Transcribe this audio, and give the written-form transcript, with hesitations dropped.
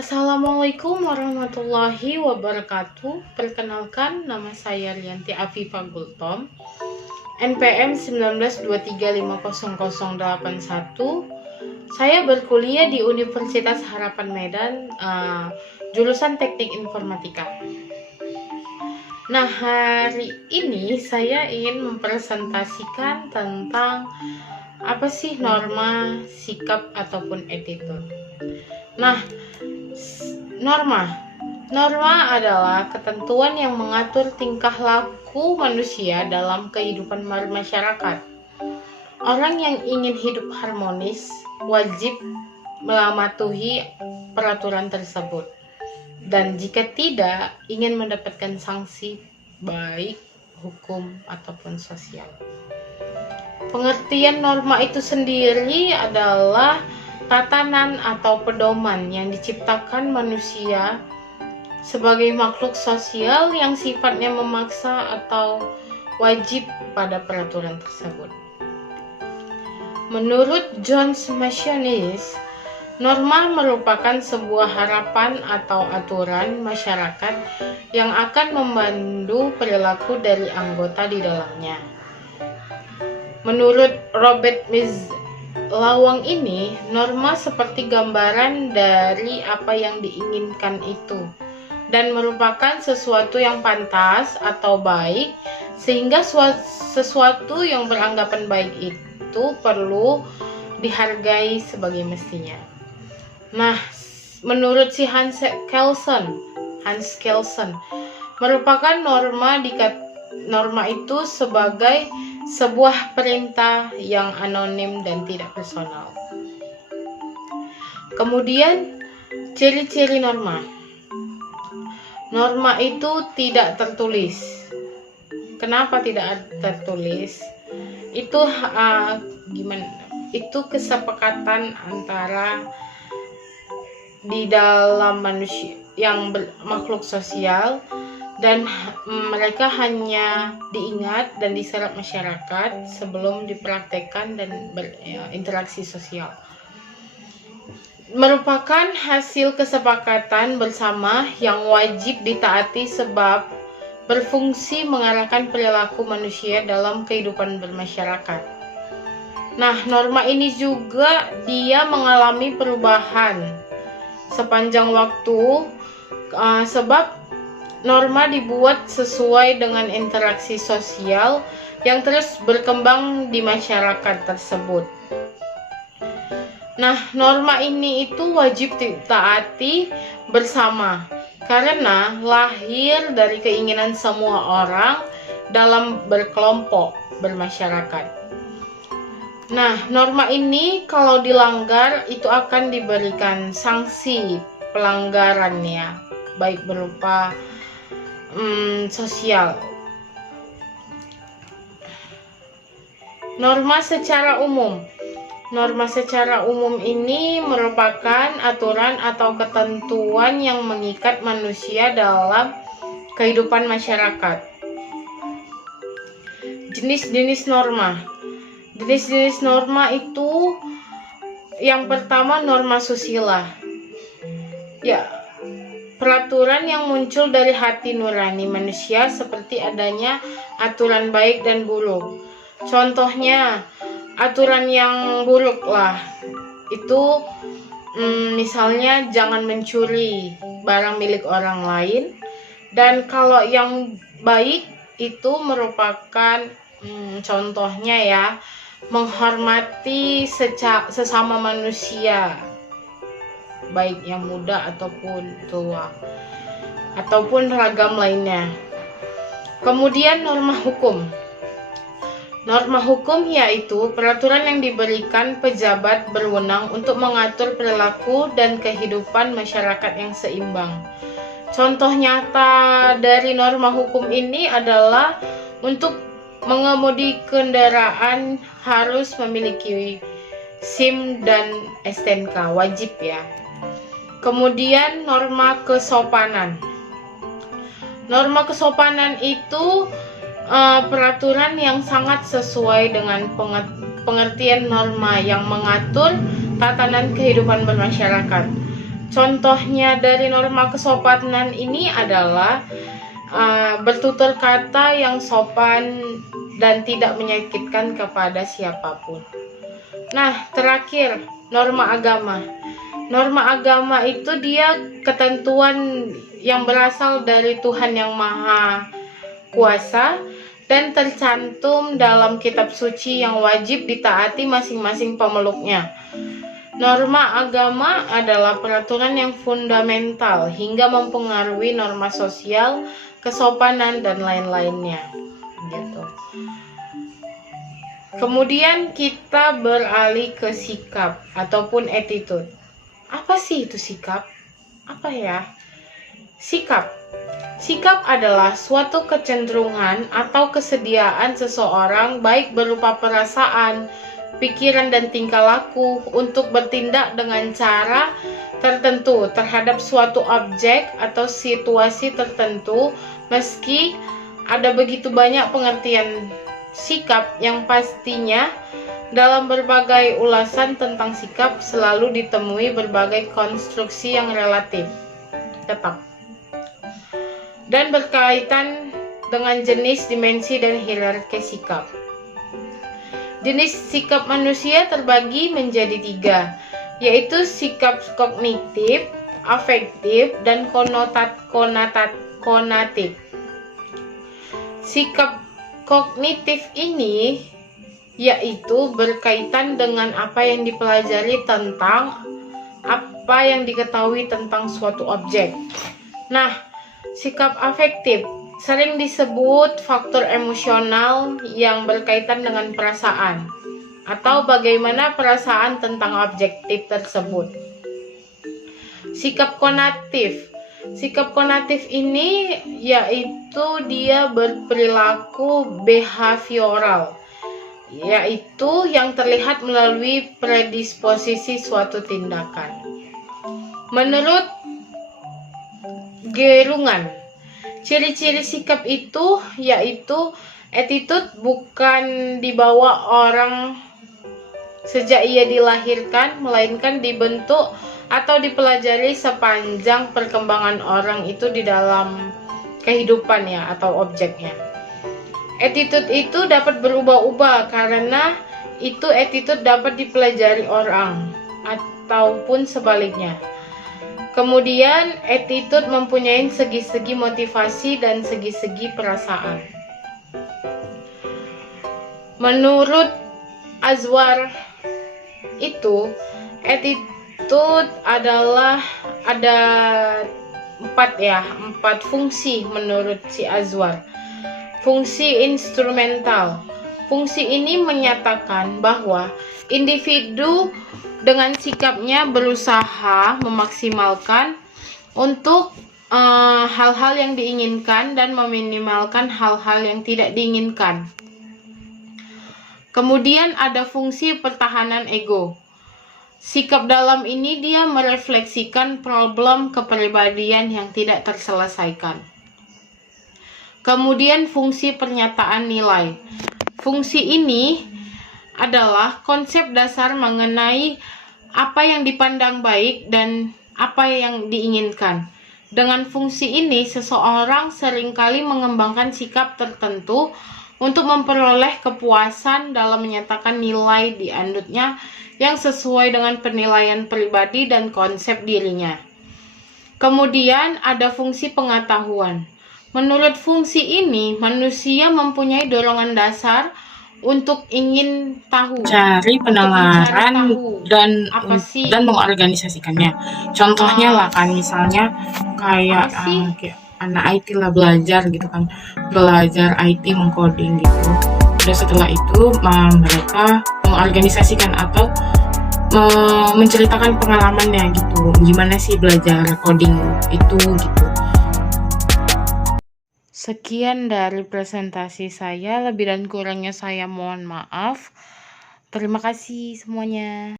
Assalamualaikum warahmatullahi wabarakatuh. Perkenalkan, nama saya Rianti Afifa Gultom, NPM 1923500081. Saya berkuliah di Universitas Harapan Medan, jurusan Teknik Informatika. Nah, hari ini saya ingin mempresentasikan tentang apa sih norma, sikap, ataupun attitude. Nah, Norma adalah ketentuan yang mengatur tingkah laku manusia dalam kehidupan masyarakat. Orang yang ingin hidup harmonis wajib mematuhi peraturan tersebut. Dan jika tidak, ingin mendapatkan sanksi baik hukum ataupun sosial. Pengertian norma itu sendiri adalah tatanan atau pedoman yang diciptakan manusia sebagai makhluk sosial yang sifatnya memaksa atau wajib pada peraturan tersebut. Menurut John Masionis, norma merupakan sebuah harapan atau aturan masyarakat yang akan memandu perilaku dari anggota di dalamnya. Menurut Robert Lawang ini, norma seperti gambaran dari apa yang diinginkan itu dan merupakan sesuatu yang pantas atau baik, sehingga sesuatu yang beranggapan baik itu perlu dihargai sebagai mestinya. Nah, menurut si Hans Kelsen merupakan norma itu sebagai sebuah perintah yang anonim dan tidak personal. Kemudian, ciri-ciri norma. Norma itu tidak tertulis. Kenapa tidak tertulis? Itu Itu kesepakatan antara di dalam manusia yang makhluk sosial, dan mereka hanya diingat dan diserap masyarakat sebelum dipraktekkan dan berinteraksi sosial. Merupakan hasil kesepakatan bersama yang wajib ditaati sebab berfungsi mengarahkan perilaku manusia dalam kehidupan bermasyarakat. Nah, norma ini juga dia mengalami perubahan sepanjang waktu sebab norma dibuat sesuai dengan interaksi sosial yang terus berkembang di masyarakat tersebut. Nah, norma ini itu wajib ditaati bersama karena lahir dari keinginan semua orang dalam berkelompok bermasyarakat. Nah, norma ini kalau dilanggar itu akan diberikan sanksi pelanggaran ya, baik berupa sosial. Norma secara umum ini merupakan aturan atau ketentuan yang mengikat manusia dalam kehidupan masyarakat. Jenis-jenis norma. Jenis-jenis norma itu yang pertama norma susila. Ya, peraturan yang muncul dari hati nurani manusia seperti adanya aturan baik dan buruk. Contohnya, aturan yang buruk lah, itu misalnya jangan mencuri barang milik orang lain. Dan kalau yang baik itu merupakan contohnya ya, menghormati sesama manusia, baik yang muda ataupun tua, ataupun ragam lainnya. Kemudian norma hukum. Norma hukum yaitu peraturan yang diberikan pejabat berwenang untuk mengatur perilaku dan kehidupan masyarakat yang seimbang. Contoh nyata dari norma hukum ini adalah untuk mengemudi kendaraan harus memiliki SIM dan STNK, wajib ya. Kemudian norma kesopanan. Norma kesopanan itu peraturan yang sangat sesuai dengan pengertian norma yang mengatur tatanan kehidupan bermasyarakat. Contohnya dari norma kesopanan ini adalah bertutur kata yang sopan dan tidak menyakitkan kepada siapapun. Nah, terakhir, norma agama. Norma agama itu dia ketentuan yang berasal dari Tuhan yang Maha Kuasa dan tercantum dalam kitab suci yang wajib ditaati masing-masing pemeluknya. Norma agama adalah peraturan yang fundamental hingga mempengaruhi norma sosial, kesopanan, dan lain-lainnya. Gitu. Kemudian kita beralih ke sikap ataupun attitude. Apa sih itu sikap? Apa ya? Sikap. Sikap adalah suatu kecenderungan atau kesediaan seseorang baik berupa perasaan, pikiran, dan tingkah laku untuk bertindak dengan cara tertentu terhadap suatu objek atau situasi tertentu, meski ada begitu banyak pengertian sikap yang pastinya dalam berbagai ulasan tentang sikap selalu ditemui berbagai konstruksi yang relatif tetap dan berkaitan dengan jenis, dimensi, dan hierarki sikap. Jenis sikap manusia terbagi menjadi 3, yaitu sikap kognitif, afektif, dan konatif. Sikap kognitif ini yaitu berkaitan dengan apa yang dipelajari tentang apa yang diketahui tentang suatu objek. Nah, sikap afektif sering disebut faktor emosional yang berkaitan dengan perasaan atau bagaimana perasaan tentang objektif tersebut. Sikap konatif. Sikap konatif ini yaitu dia berperilaku behavioral, yaitu yang terlihat melalui predisposisi suatu tindakan. Menurut Gerungan, ciri-ciri sikap itu yaitu attitude bukan dibawa orang sejak ia dilahirkan, melainkan dibentuk atau dipelajari sepanjang perkembangan orang itu di dalam kehidupannya atau objeknya. Attitude itu dapat berubah-ubah karena itu attitude dapat dipelajari orang ataupun sebaliknya. Kemudian, attitude mempunyai segi-segi motivasi dan segi-segi perasaan. Menurut Azwar itu, attitude adalah ada 4 fungsi menurut si Azwar. Fungsi instrumental. Fungsi ini menyatakan bahwa individu dengan sikapnya berusaha memaksimalkan untuk hal-hal yang diinginkan dan meminimalkan hal-hal yang tidak diinginkan. Kemudian ada fungsi pertahanan ego. Sikap dalam ini dia merefleksikan problem kepribadian yang tidak terselesaikan. Kemudian fungsi pernyataan nilai. Fungsi ini adalah konsep dasar mengenai apa yang dipandang baik dan apa yang diinginkan. Dengan fungsi ini, seseorang seringkali mengembangkan sikap tertentu untuk memperoleh kepuasan dalam menyatakan nilai dianutnya yang sesuai dengan penilaian pribadi dan konsep dirinya. Kemudian ada fungsi pengetahuan. Menurut fungsi ini, manusia mempunyai dorongan dasar untuk ingin tahu, cari penalaran dan mengorganisasikannya. Contohnya lah kan, misalnya kayak anak IT lah, belajar gitu kan, belajar IT mengcoding gitu. Dan setelah itu mereka mengorganisasikan atau menceritakan pengalamannya gitu, gimana sih belajar coding itu gitu. Sekian dari presentasi saya, lebih dan kurangnya saya mohon maaf. Terima kasih semuanya.